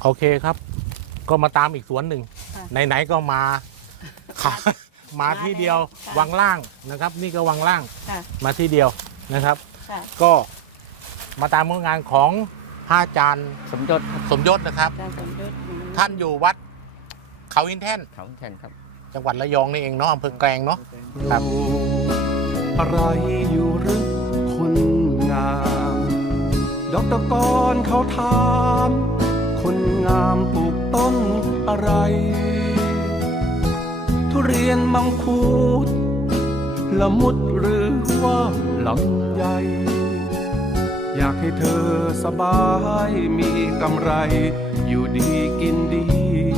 โอเคครับ ก็มาตามอีกสวนหนึ่งค่ะไหนๆก็มาค่ะมาที่เดียวค่ะวังล่างนะครับ นี่ก็วังล่างค่ะมาที่เดียวนะครับค่ะก็มาตามงานของพระอาจารย์สมยศครับสมยศนะครับอาจารย์สมยศท่านอยู่วัดเขาหินแท่นเขาแทนครับจังหวัดระยองนี่เองเนาะอำเภอแกลงเนาะครับอะไรอยู่หรือคนงามดอกตะกอนเขาถามคนงามปลูกต้นอะไร ทุเรียนมังคุดละมุดหรือว่าลำไยอยากให้เธอสบายมีกำไร อยู่ดีกินดี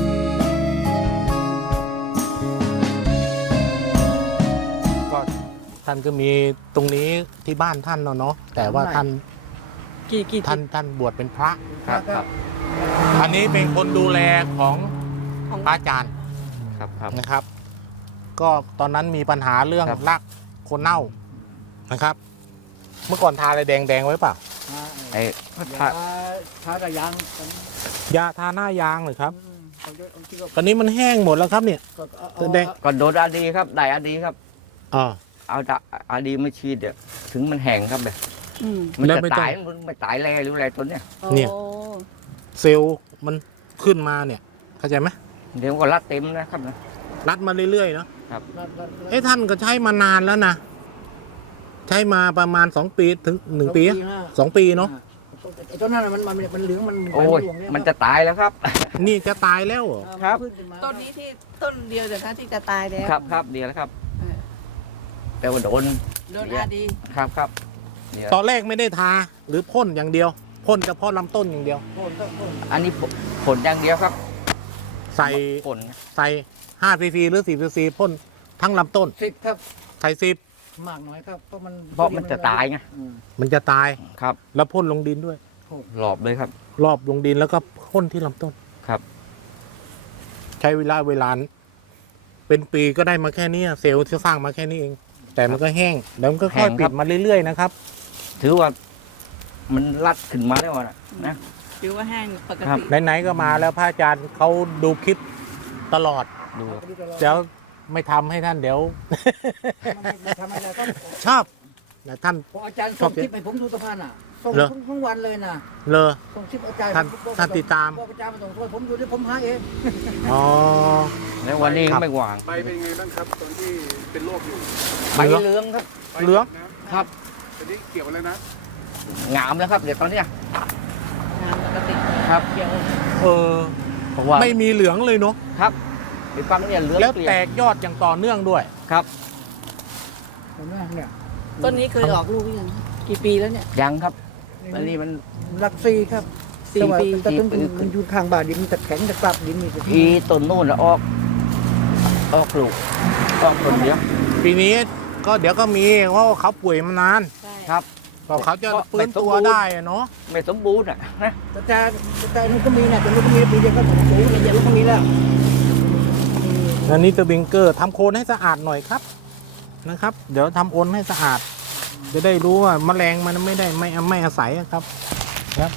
ก็ท่านก็มีตรงนี้ที่บ้านท่านเนาะแต่ว่าท่านกี่ท่านบวชเป็นพระครับครับอันนี้เป็นคนดูแลของของพระอาจารย์ครับครับนะครับ ก็ตอนนั้นมีปัญหาเรื่องครับรากโคนเน่านะครับ เมื่อก่อนทาอะไรแดงไว้เปล่าไอ้พระธาตุช้าแต่ยังยาทาหน้ายางเลยครับเขาเยอะที่ก็ตอนนี้มันแห้งหมดแล้วครับเนี่ย แสดงก่อนโดนอาดีครับได้อาดีครับอ่าเอาอาดีมาฉีดเดี๋ยวถึงมันแห้งครับแบบอืมมันแล้วจะไม่ต้องตายมันไม่ตายแลหรืออะไรตัวเนี้ยเนี่ยโอ้เซลล์มันขึ้นมาเนี่ยเข้าใจไหมเดี๋ยวก็รัดเต็มนะครับนะรัดมาเรื่อยๆเนาะรัดเอ้ท่านก็ใช้มานานแล้วนะใช้มาประมาณ2 ปีถึง1 ปีอะ2 ปีเนาะไอ้ต้นนั้นน่ะมันเหลืองมันโอ้ยมันจะตายแล้วครับนี่จะตายแล้วเหรอครับต้นนี้ที่ต้นเดียวเดี๋ยวนะที่จะตายแล้วครับครับเดี๋ยวแล้วครับเออแต่ว่าโดนโดนอาดีครับครับเดี๋ยวตอนแรกไม่ได้ทาหรือพ่นอย่างเดียวพ่นเฉพาะลำต้นอย่างเดียวอันนี้ผลอย่างเดียวครับใส่ผลใส่5 ซีซีหรือ10 ซีซีพ่นทั้งลำต้น 10ครับใส่10 มากน้อยครับเพราะมันจะตายไงมันจะตายครับแล้วพ่นลงดินด้วยหลอบเลยครับรอบลงดินแล้วก็พ่นที่ลำต้นครับใช้เวลาเป็นปีก็ได้มาแค่นี้เซลล์ที่สร้างมาแค่นี้เอง แต่มันก็แห้งแล้วมันก็ค่อยปิดมาเรื่อยๆนะครับถือว่ามันรัดขึ้นมาแล้วนะถือว่าแห้งปกครับติไหนๆก็มาแล้วพระอาจารย์เขาดูคลิปตลอดดูเดี๋ยวไม่ทำให้ท่านเดี๋ยวทำไมล่ะก็ชอบนะท่านพออาจารย์ส่งคลิปให้ผมดูสะพานอ่ะส่งเหรอทั้งวันเลยนะเลอส่งคลิปอาจารย์ท่านติดตามบอกอาจารย์มาส่งโทษผมดูด้วยผมหาเองอ๋อแล้ววันนี้ครับไม่วางใบเป็นไงบ้างครับตอนที่เป็นโรคอยู่ใบเหลืองครับเหลืองครับตอนนี้เกี่ยวแล้วนะงามแล้วครับ เดี๋ยวตอนเนี้ยงานปกติครับเกี่ยวเออเพราะว่าไม่มีเหลืองเลยเนาะครับไปฟังเนี่ยเหลืองแล้วเกลียแตดกยอดอย่างต่อเนื่องด้วยครับเห็นไหมเนี่ยต้นนี้เคยออกลูกหรือยังกี่ปีแล้วเนี่ยยังครับ อันนี้มันหลักสี่ครับ 4 ปีแต่ต้นมันอยู่ข้างบ้านดินมันจะแข็งจะกลับดินมีแต่อีต้นนู่นน่ะออกปลูกออกต้นเดียวปีนี้ก็เดี๋ยวก็มีเพราะว่าเขาป่วยมานานใช่ครับก็เขาจะก็ฟื้นตัวไม่สมบูรณ์ได้อะเนาะไม่สมบูรณ์อ่ะนะแต่นู้นก็มีนะแต่นู้นก็มีปีเดียวก็สูงเลยอย่านู้นก็มีแล้วอันนี้ตัวบิงเกอร์ทำโคนให้สะอาดหน่อยครับนะครับ เดี๋ยวทำโอนให้สะอาด จะได้รู้ว่าแมลงมันไม่ได้ไม่อาศัยอะครับครับ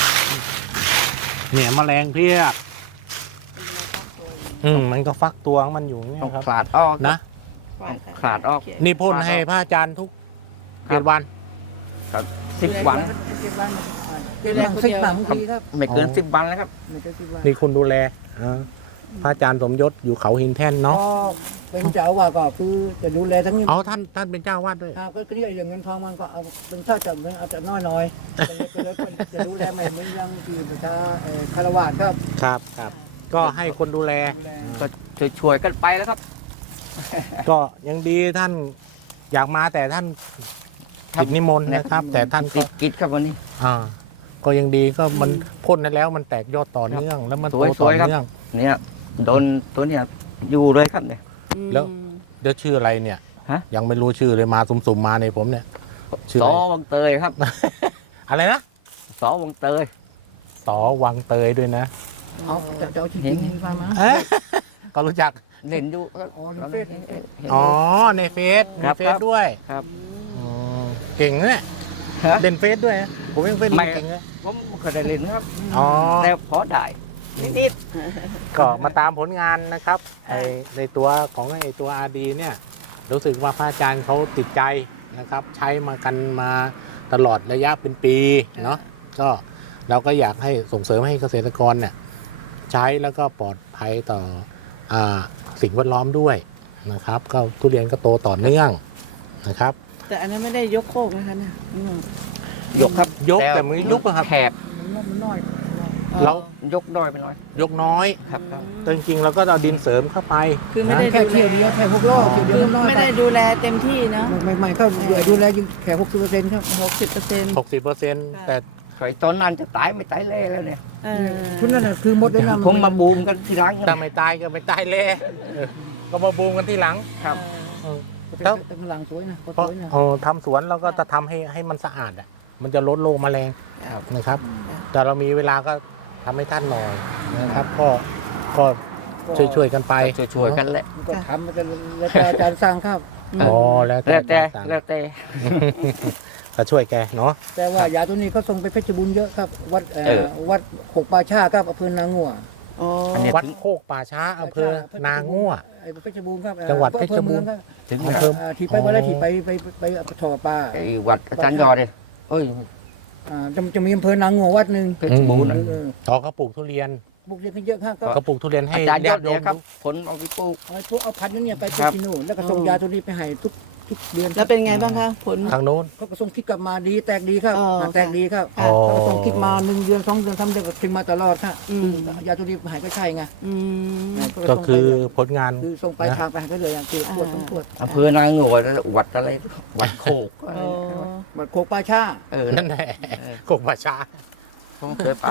เนี่ยแมลงเพียบมันก็ฟักตัวของมันอยู่เนี่ยต้องครับขาดออกนะขาดออกนี่พ่นให้พระอาจารย์ทุกครับ 7 วัน 10 วันเดือนแรก10 บางทีครับไม่เกินอ๋อ 10 วันแล้วครับไม่เกิน10 วันนี่คนดูแลพระอาจารย์สมยศอยู่เขาหินแท่นก็เนาะเป็นเจ้าอาว่าสก็คือจะดูแลทั้งนี้เอาท่านเป็นเจ้าวาดด้วยครับก็นี่เรื่องเงินทองมันก็เอาเป็นถ้าจะอาจจะน้อยหน่อยก็เลยจะดูแลไม่เหมือนอยังที่ประชาคารวะครับครับครับ ก็ให้คนดูแลดูแลก็ช่วยๆกันไปแล้วครับก็ยังดีท่านอยากมาแต่ท่านติดนิมนต์นะครับ แต่ท่านก็ติดกิจครับวันนี้ก็ยังดีก็มันพ่นนั้นแล้วมันแตกยอดต่อเนื่อง แล้วมันโตสต่อวยๆครับเนื่องเนี่ยโดนตัวเนี่ยอยู่เลยครับเนี่ยแล้ว เดี๋ยวชื่ออะไรเนี่ยฮะยังไม่รู้ชื่อเลยมาสุ่มๆมาในผมเนี่ย ชื่อสอะไรอวังเตยครับอะไรนะสอวังเตยสอวังเตยด้วยนะเอาจะเอาจริงๆให้ฟังนะก็รู้จักเล่นอยู่อ๋อในเฟซอ๋อในเฟซครัในบเฟซด้วยครับอืมเก่งนะเนี่ยฮะเล่นเฟซด้วยนะผมยังเฟซไม่เก่งเลยผมเคยได้เล่นครับอ๋อแต่พอได้นิดก็มาตามผลงานนะครับในตัวของไอตัวอาดีเนี่ยรู้สึกว่าพระอาจารย์เขาติดใจนะครับ ใช้มากันมาตลอดระยะเป็นปีเนาะก็เราก็อยากให้ส่งเสริมให้เกษตรกรเนี่ยใช้แล้วก็ปลอดภัยต่อสิ่งแวดล้อมด้วยนะครับก็ทุเรียนก็โตต่อเนื่องนะครับแต่อันนั้นไม่ได้ยกโคกนะคะเนี่ยยกครับยกแต่ไม่ยุบอะครับแถบมันน้อยเรายกน้อยไปหน่อยยกน้อยครับครับแต่จริงๆเราก็เอาดินเสริมเข้าไปคือไม่ได้แค่ดูเที่ยวแลเดียวแค่6 รอบเที่ยวเดียคืวอมันน้อยไม่ไปได้ดูแลเต็มที่เนาะใหม่ๆก็ดูแลอยู่แค่60%ครับ 60% แต่ไอ้ตอนนั้นจะตายไม่ตายเล่แล้วเนี่ยชุดนั้นน่ะคือหมดเลยนะผมมาบูมกันทีหลังถ้าไม่ตายก็ไม่ตายเลยก็มาบูมกันที่หลังครับแล้วแต่ข้างหลังสวยนะก็เพสราะวยนะทำสวนเราก็จะทำให้มันสะอาดอ่ะมันจะลดโรคแมลงครับนะครับ แต่เรามีเวลาก็ทำให้ท่านหน่อยนะครับ ก็ช่วยๆกันไปช่วยๆกันแหละมันก็ทำมันก็แล้วแต่อาจารย์สร้างครับอ๋อแล้วแล้วแต่ต่างแล้วแต่ๆก็ช่วยแกเนาะแต่ว่ายาตัวนี้เขาส่งไปเพชรบูรณ์เยอะครับวัดหกป่าชาครับอำเภอนางัวอ๋อวัดโคกป่าช้าอำเภอนางั่วเพชรบูรณ์ครับจังหวัดเพชรบูรณ์ถึงอำเภอที่ไปวันแรกที่ไปถอปลาไอ้วัดอาจารย์ยอดเลยเอ้ยจะมีอำเภอนางัววัดหนึ่งเพชรบูรณ์ต่อเขาปลูกทุเรียนบุกเรียนกันเยอะครับก็เขาปลูกทุเรียนให้อาจารย์ยอญาดติโยเนี่ยมครับผลเอาไปปลูกเอาพันธุ์เนี่ยไปครับที่นู่นแล้วก็ส่งยาตัวนี้ไปให้ทุกเดือนแล้วเป็นไงบ้างคะผลทางโน้นเขาก็ส่งคลิปกลับมาดีแตกดีครับอ๋อแตกดีครับอ๋อเขาก็ส่งคลิปมา1 เดือน 2 เดือน 3 เดือนก็ถึงมาตลอดครับอืมยาตัวนี้หายก็ใช่ไงอืมก็คือผลงานคือส่งไปทางไปก็เลยอย่างคือปวดต้องปวดอำเภอนางงัววัดอะไรวัดโคกอะไรอ๋อมันโคกปลาชานั่นแหละโคกป่าช้าผมเคยไป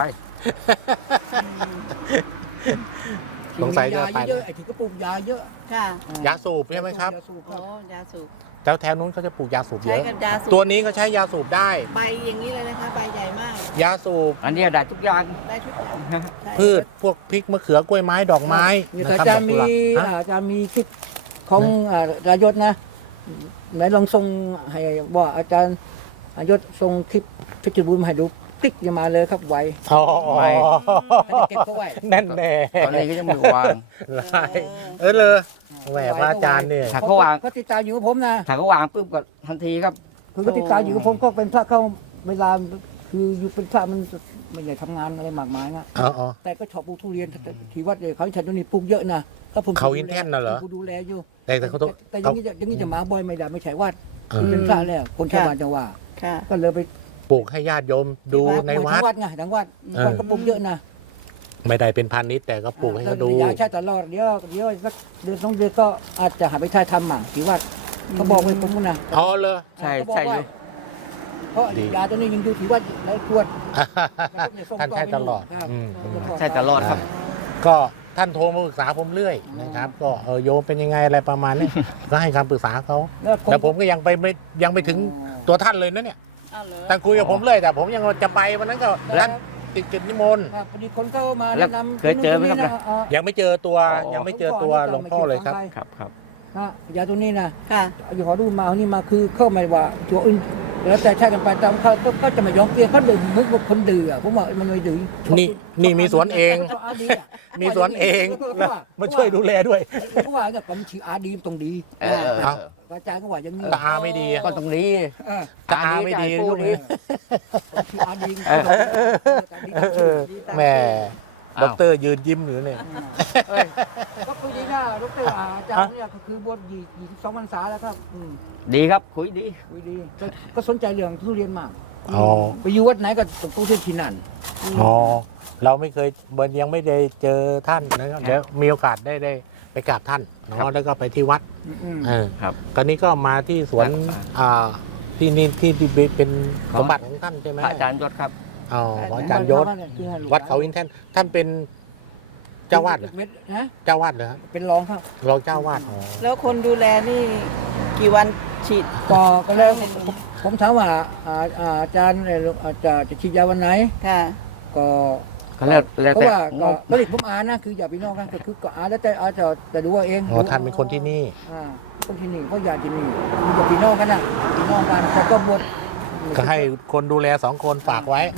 สงสัยจะไปยาเยอะไอ้ที่ก็ปลูกยาเยอะค่ะยาสูบใช่ไหมครับยาสูบคอ๋รัอบ ยาสูบแล้วแถวนู้นเขาจะปลูกยาสูบเยใช้อะกับยาสูบตัวนี้ก็ใช้ยาสูบได้ใบอย่างนี้เลยนะคะใบใหญ่มากยาสูบอันเนี้ยได้ทุกอย่างได้ทุกอย่างใช่พืชพวกพริกมะเขือกล้วยไม้ดอกไม้นี่นะอาครับจารย์ดอกกุมีหลาบฮะอาจารย์มีคลิปของรายศนะไหนลองส่งให้ว่าอาจารย์ยศส่งคลิปเพชรบูรณ์มาให้ดูติ๊กจะมาเลยครับไวอ๋อให้เก็บเขาไว้นั่นแน่ตอนนี้ก็ยังไม่วางเลยแหวพระอาจารย์เนี่ยถ้าเขาวางเขาติดตามอยู่กับผมนะถ้าเขาวางปุ๊บก็ทันทีครับคือเขาติดตามอยู่กับผมก็เป็นพระเข้าเวลาคืออยู่เป็นพระมันไม่ได้ทำงานอะไรมากมายนะอ๋อแต่ก็ชอบปลูกทุเรียนที่วัดเขาฉันตัวนี้ปลูกเยอะนะก็ผมเขาอินแท่นน่ะเหรอผมดูแลอยู่แต่เขาต้องแต่อย่างนี้จะมาบ่อยไม่ได้ไม่ใช่วัดเออเป็นพระแล้วคนชาวบ้านจะว่าค่ะก็เลยไปปลูกให้ญาติโยมดูในวัดทั้งวัดไงทั้งวัดเออวัดก็ปลูกเยอะนะไม่ได้เป็นพาณิชย์แต่ก็ปลูกให้เขาดูยาใช้ตลอดเดี๋ยวสักเดือน2 เดือนก็อาจจะหาไปถ่ายทำหมั่งที่วัดเขาบอกไว้ผมนะอ๋อเลยใช่เขาบอกใช่อยู่ไว้เพราะดียาตัวนี้ยังอยู่ที่วัดหลายขวดท่านใช้ตลอดครับอืมใช่ตลอดครับก็ท่านโทรมาปรึกษาผมเรื่อยนะครับ ก็โยมเป็นยังไงอะไรประมาณนี้ ก็ให้คำปรึกษาเขาแต่ผมก็ยังไปถึงตัวท่านเลยนะเนี่ยอ้าวเหรอแต่คุยกับผมเลยแต่ผมยังจะไปวันนั้นก็ท่านติดกิจนิมนต์ครับพอดีคนเข้ามาแล้วแนะนำเคยเจอไหมครับยังไม่เจอตัวอ๋อยังไม่เจอตัวหลวงพ่อเลยครับครับครับยาตัวนี้นะค่ะอยู่หอดูมาเอานี่มาคือเข้ามาว่าตัวอื่นแล้วแต่ใช่กันไปตามเขาก็จะไม่ยอมเปลี่ยนเขาดื่มมึกว่าคนดื่มผมว่ามันไม่ดื่มนี่มีสวนเองอาดีอะมีสวนเองแล้วมาช่วยดูแลด้วยเพราะว่าเนี่ยผมชื่ออาดีตรงดีเออเอาอาจารย์ก็ว่าอย่างนี้ตาไม่ดีอะก็ตรงนี้เออตาไม่ดีพูลูดกนี้ผมชื่ออาดีแม่ด็อกเตอร์ยืนยิ้มอยู่เนี่ยก็คุยดีนะดรอาจารย์เนี่ยก็คือบวชหญิง2 พรรษาแล้วครับดีครับคุยดีคุยดีก็สนใจเรื่องทุเรียนมากอ๋อไปอยู่วัดไหนก็ต้องทุเรียนที่นั่นอ๋อเราไม่เคยยังไม่ได้เจอท่านนะครับเดี๋ยวมีโอกาสได้ไปกราบท่านเนาะแล้วก็ไปที่วัดครับคราวนี้ก็มาที่สวนที่นี่ที่เป็นสมบัติของท่านใช่ไหมพระอาจารย์ยศครับอ๋อของอาจารย์ยศวัดเขาอินแทนท่านเป็นเจ้าวาดเหรอเม็ดนะเจ้าวาดเหรอครับเป็นรองครับรองเจ้าวาดอ๋อแล้วคนดูแลนี่กี่วันฉีดก็แล้วผมถามว่าอาจารย์จะฉีดยาวันไหนค่ะก็ก็แล้วเพราะแต่ว่าก็ผลิตผมอ่านนะคืออย่าพี่น้องกันก็คือก็อ่านแล้วแต่อาจจะดูว่าเองอ๋อท่านเป็นคนที่นี่คนที่นี่เขาอยากที่นี่มีกับพี่น้องกันนะพี่น้องกันเขาก็บวชก็ให้คนดูแล2 คนฝากไว้ครับ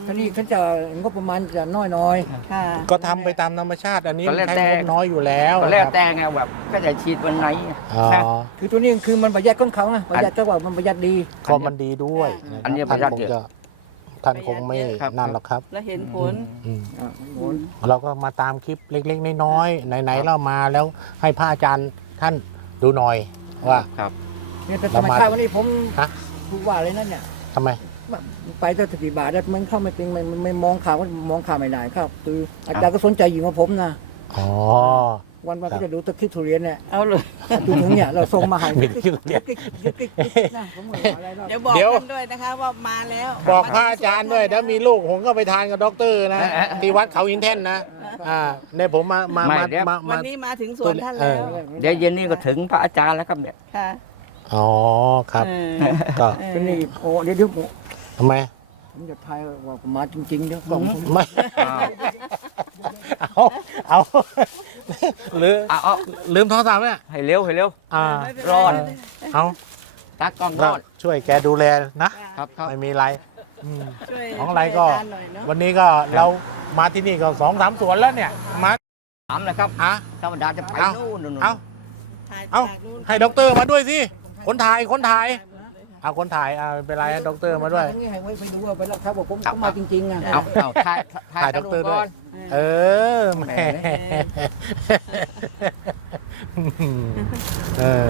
ท่านี้เขาจะงบประมาณจะน้อยค่ะก็ทำไปตามธรรมชาติ อันนี้ก็แล้วใช้แต่งบน้อยอยู่แล้วก็แล้วครับแต่ไงแบบก็จะฉีดวันไหนอ๋อนะๆคือตัวนี้คือมันประหยัดของเขานะประหยัดก็ว่ามันประหยัดดีก็มันดีด้วยอันนี้ท่านประหยัดคงเยอะจะท่านคงไม่ครับนั่นหรอกครับแล้วเห็นผลอืมอ่าเราก็มาตามคลิปเล็กๆน้อยๆไหนๆเรามาแล้วให้พระอาจารย์ท่านดูหน่อยว่าครับเนี่ยแต่ธรรมชาติวันนี้ผมฮะพูดว่าเลยนั่นเนี่ยทำไมไปแต่สติบาทแล้วมันเข้าไม่เป็นมันไม่มองข่าวมันมองข่าวไม่ได้ครับคืออาจารย์ก็สนใจอยู่กับผมนะอ๋อวันๆครัก็บจะดูตะคริวทุเรียนเนี่ยเอาเลยดูถึงเนี่ยเราส่งมาให้มีตะคริวทุเรียนนะผมเหมือนอะไรรอบเดี๋ยวบอกเดี๋ยวท่านด้วยนะคะว่ามาแล้วบอกพระอาจารย์ด้วยถ้ามีลูกผมก็ไปทานกับด็อกเตอร์นะที่วัดเขาหินแท่นนะเนี่ยผมมาไม่เดี๋ยววันนี้มาถึงสวนท่านแล้วเดี๋ยวเย็นนี้ก็ถึงพระอาจารย์แล้วครับเนี่ยค่ะอ๋อครับเออก็เออก็นี่โอ้เดี๋ยวผมทำไมจะทายว่ามาจริงๆเดี๋ยวกล่องผมไม่ เอาหรือเอาลืมโทรศัพท์เนี่ยให้เร็วให้เร็วไม่เป็นรอดเอาตากล้องรก็อดช่วยแกดูแลนะครับครับไม่มีอะไรอืมช่วยของอะไรก็ช่วยาจาย์หน่อยเนอะวันนี้ก็เรามาที่นี่ก็2-3 สวนแล้วเนี่ยมาถามเลยครับอ่ะธรรมดาจะไปเอานู่นเอาถ่ายเอาจากนู่นให้ด็อกเตอร์มาด้วยสิคนถ่ายเอาคนถ่ายไม่เป็นไรให้ด็อกเตอร์มาด้วยนี่ให้ไว้ไปดูว่าไปแล้วครับว่าผมมาจริงๆอ่ะเอาถ่ายถ่ายด็อกเตอร์ด้วย เออแหมเออ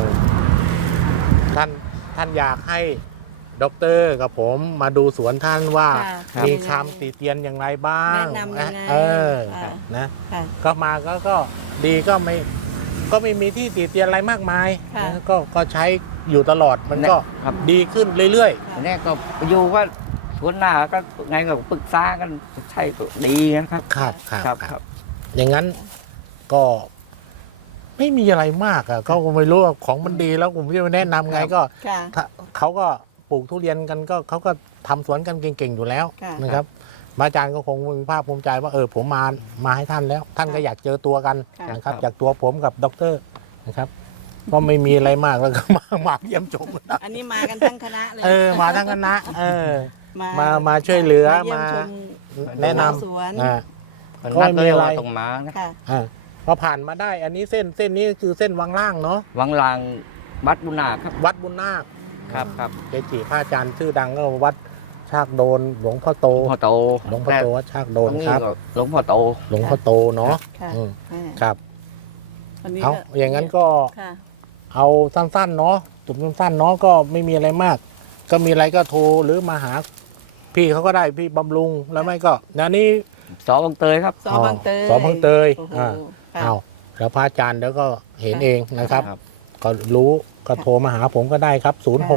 ท่านอยากให้ด็อกเตอร์กับผมมาดูสวนท่านว่าค่ะมีคำติเตียนอย่างไรบ้างแนะนำยังไงเออค่ะนะค่ะก็มาก็ดีก็ไม่มีที่ติเตียนอะไรมากมายค่ะนะก็ใช้อยู่ตลอดมันก็ครับดีขึ้นเรื่อยอันนี้ก็อยู่ว่าสวนหน้าก็ไงก็ปรึกษากันใช่ก็ดีนะครับๆ ครับครับครับคครัรับ บอย่างนั้นก็ไม่มีอะไรมากอะก็ไม่รู้ว่าของมันดีแล้วผมจะไปแนะนำไงก็ค่ะถ้าเขาก็ปลูกทุเรียนกันก็เขาก็ทำสวนกันเก่งๆอยู่แล้วค่ะนะครับอาจารย์ก็คงมีภาคภูมิใจว่าผมมาให้ท่านแล้ว ท่านก็อยากเจอตัวกันค่ะนะครับครับจากตัวผมกับด็อกเตอร์นะครับก็ไม่มีอะไรมากแล้วก็มาเยี่ยมชมนะอันนี้มากันทั้งคณะเลยมาทั้งคณะมาช่วยเหลือเยี่ยมาชมแนะนสวนำอ่ามันก็นัดไม่มีเลยอะไรว่าตรงมานะค่ะพอผ่านมาได้ อันนี้เส้นนี้คือเส้นวังล่างเนาะวังลางบัดบุญนาครับวัดบุญนาคครับเกจิพระอาจารย์ชื่อดังก็วัดชากโดนหลวงพ่อโตหลวงพ่อโตหลวงพ่อโตวัดชากโดนตรงนี้ครับก็หลวงพ่อโตหลวงพ่อโตเนาะค่ะอืมอ่าครับวันนี้เอาก็อย่างนั้นก็ค่ะเอาสั้นๆเนาะจุดสั้นๆเนาะก็ไม่มีอะไรมาก ก็มีอะไรก็โทรหรือมาหา พี่เขาก็ได้พี่บำรุงแล้วไม่ก็นะนี่สอบังเตยครับสอบางเตยสอบางเตยโอ้โหอ่าค่ะเอาแล้วพระอาจารย์เดี๋ยวก็เห็นเองนะครับครับก็รู้ก็โทรมาหาผมก็ได้ครับ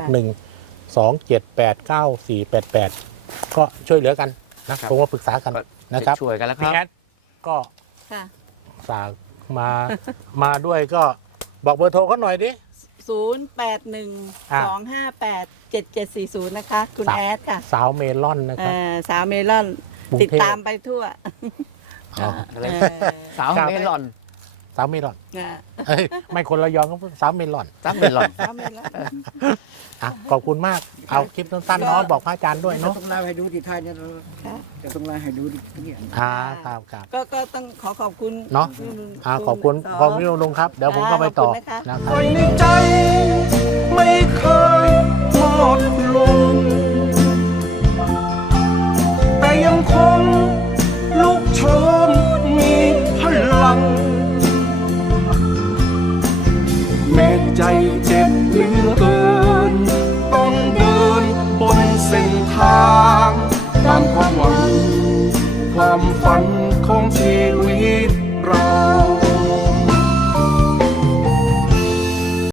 061-278-9488 ก็ช่วยเหลือกันนะครับ โทรมาปรึกษากันก็นะครับช่วยกันแล้วคพี่รับแอดก็ค่ะฝากมา มาด้วยก็บอกเบอร์โทรเขาหน่อยดิ 0812587740 นะคะ คุณสามแอดค่ะสาวเมลอนนะครับสาวเมลอนกรุงเทพติดตามไปทั่วอ๋ออะไรเออสาวครับเมลอนสาวเมลอนอ่าเอ้ยไม่คนระยองก็สาวเมลอนสาวเมลอนสาวเมลอนอ่ะขอบคุณมาก เอาคลิปสั้นๆเนาะบอกพระอาจารย์ด้วยจะเนาะส่งไลน์ให้ดูที่ท้ายเนี่ยเราค่ะจะส่งไลน์ให้ดูที่เนี่ยครับครับก็ต้องขอบคุณเนาะ ขอบคุณสขอบคุณลุงครับ เดี๋ยวผมก็ไปต่อขอบคุณนะคะนะคไฟรับในใจไม่เคยหมดลง แต่ยังคงลุกโชนมีพลัง แม้ใจ